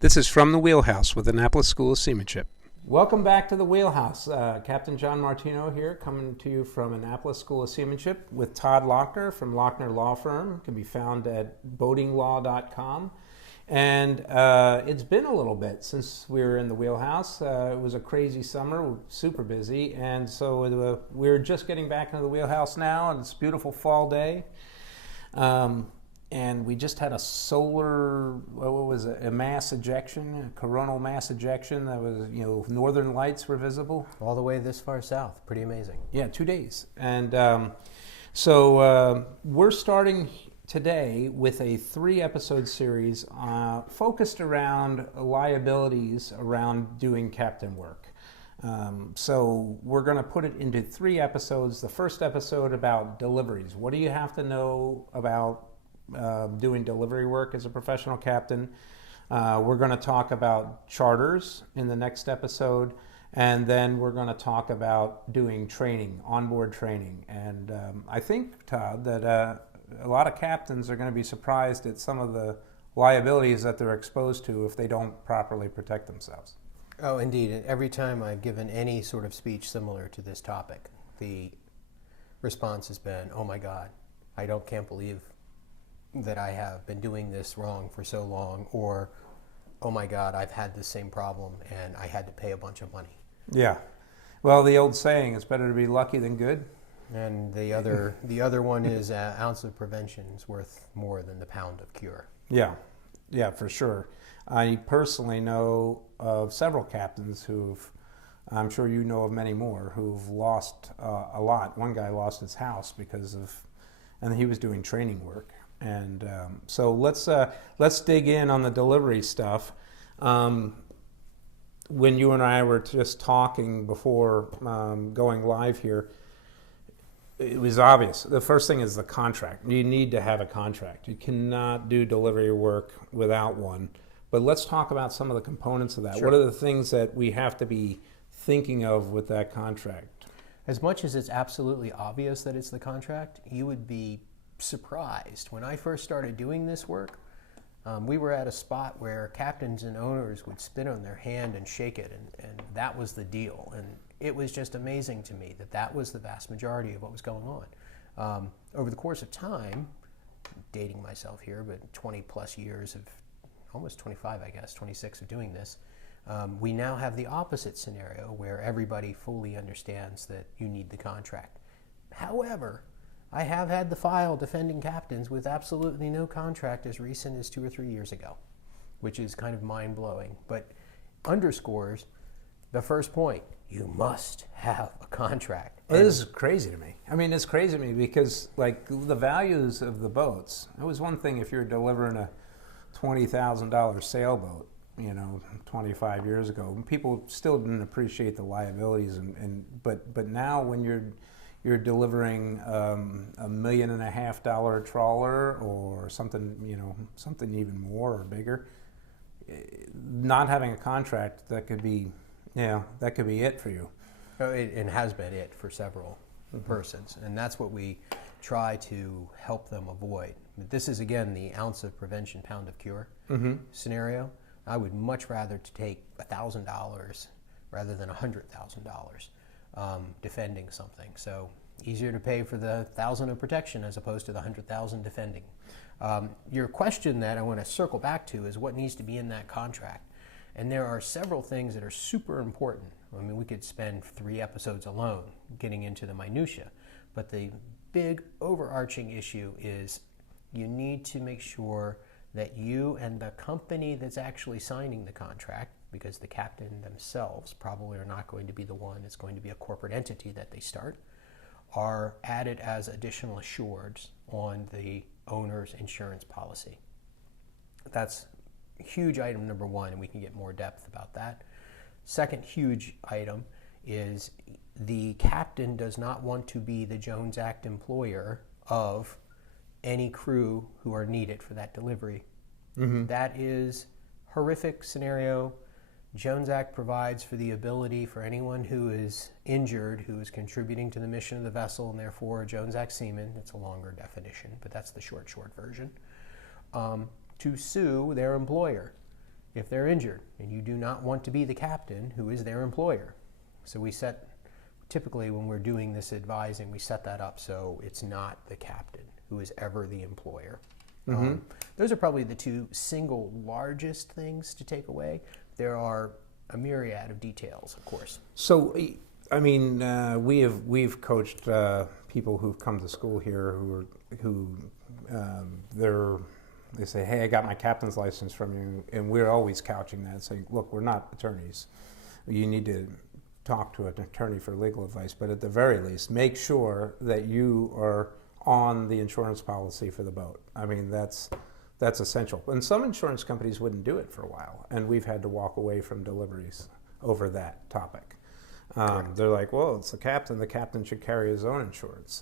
This is From the Wheelhouse with Annapolis School of Seamanship. Welcome back to the Wheelhouse. Captain John Martino here, coming to you from Annapolis School of Seamanship with Todd Lochner from Lochner Law Firm. Can be found at boatinglaw.com. And it's been a little bit since we were in the Wheelhouse. It was a crazy summer, super busy, and so we're just getting back into the Wheelhouse now, and it's a beautiful fall day. And we just had a solar, what was it, a mass ejection, a coronal mass ejection. That was, northern lights were visible. All the way this far south. Pretty amazing. Yeah, 2 days. And so we're starting today with a 3-episode series focused around liabilities around doing captain work. So we're going to put it into 3 episodes. The first episode about deliveries. What do you have to know about doing delivery work as a professional captain? We're going to talk about charters in the next episode, and then we're going to talk about doing training, onboard training. And I think, Todd, that a lot of captains are going to be surprised at some of the liabilities that they're exposed to if they don't properly protect themselves. Oh, indeed. And every time I've given any sort of speech similar to this topic, the response has been, "Oh my God, can't believe that I have been doing this wrong for so long," or, "Oh my God, I've had the same problem and I had to pay a bunch of money." Yeah. Well, the old saying, it's better to be lucky than good. And the other one is an ounce of prevention is worth more than the pound of cure. Yeah, for sure. I personally know of several captains I'm sure you know of many more, who've lost a lot. One guy lost his house and he was doing training work. And so let's dig in on the delivery stuff. When you and I were just talking before going live here, it was obvious. The first thing is the contract. You need to have a contract. You cannot do delivery work without one. But let's talk about some of the components of that. Sure. What are the things that we have to be thinking of with that contract? As much as it's absolutely obvious that it's the contract, you would be surprised. When I first started doing this work, we were at a spot where captains and owners would spit on their hand and shake it, and that was the deal. And it was just amazing to me that was the vast majority of what was going on. Over the course of time, dating myself here, but 20 plus years of, almost 25 I guess, 26 of doing this, we now have the opposite scenario where everybody fully understands that you need the contract. However, I have had the file defending captains with absolutely no contract as recent as 2 or 3 years ago, which is kind of mind-blowing, but underscores the first point. You must have a contract. Well, this is crazy to me. I mean, it's crazy to me because, like, the values of the boats, it was one thing if you're delivering a $20,000 sailboat, 25 years ago. People still didn't appreciate the liabilities, but now when you're delivering $1.5 million trawler or something, something even more or bigger. Not having a contract, that could be it for you. It has been it for several persons, and that's what we try to help them avoid. This is, again, the ounce of prevention, pound of cure scenario. I would much rather to take $1,000 rather than $100,000. Defending something. So easier to pay for the $1,000 of protection as opposed to the $100,000 defending. Your question that I want to circle back to is what needs to be in that contract. And there are several things that are super important. I mean, we could spend 3 episodes alone getting into the minutia, but the big overarching issue is you need to make sure that you and the company that's actually signing the contract, because the captain themselves probably are not going to be the one, it's going to be a corporate entity that they start, are added as additional assureds on the owner's insurance policy. That's huge item number 1, and we can get more depth about that. Second huge item is the captain does not want to be the Jones Act employer of any crew who are needed for that delivery. That is horrific scenario. Jones Act provides for the ability for anyone who is injured, who is contributing to the mission of the vessel, and therefore a Jones Act seaman, it's a longer definition, but that's the short version, to sue their employer. if they're injured and you do not want to be the captain who is their employer. So we set, typically when we're doing this advising, we set that up so it's not the captain who is ever the employer. Those are probably the two single largest things to take away. There are a myriad of details, of course. So, I mean, we've coached people who've come to school here they say, hey, I got my captain's license from you, and we're always couching that, saying, look, we're not attorneys. You need to talk to an attorney for legal advice, but at the very least, make sure that you are on the insurance policy for the boat. I mean, that's essential. And some insurance companies wouldn't do it for a while, and we've had to walk away from deliveries over that topic. They're like, well, it's the captain should carry his own insurance.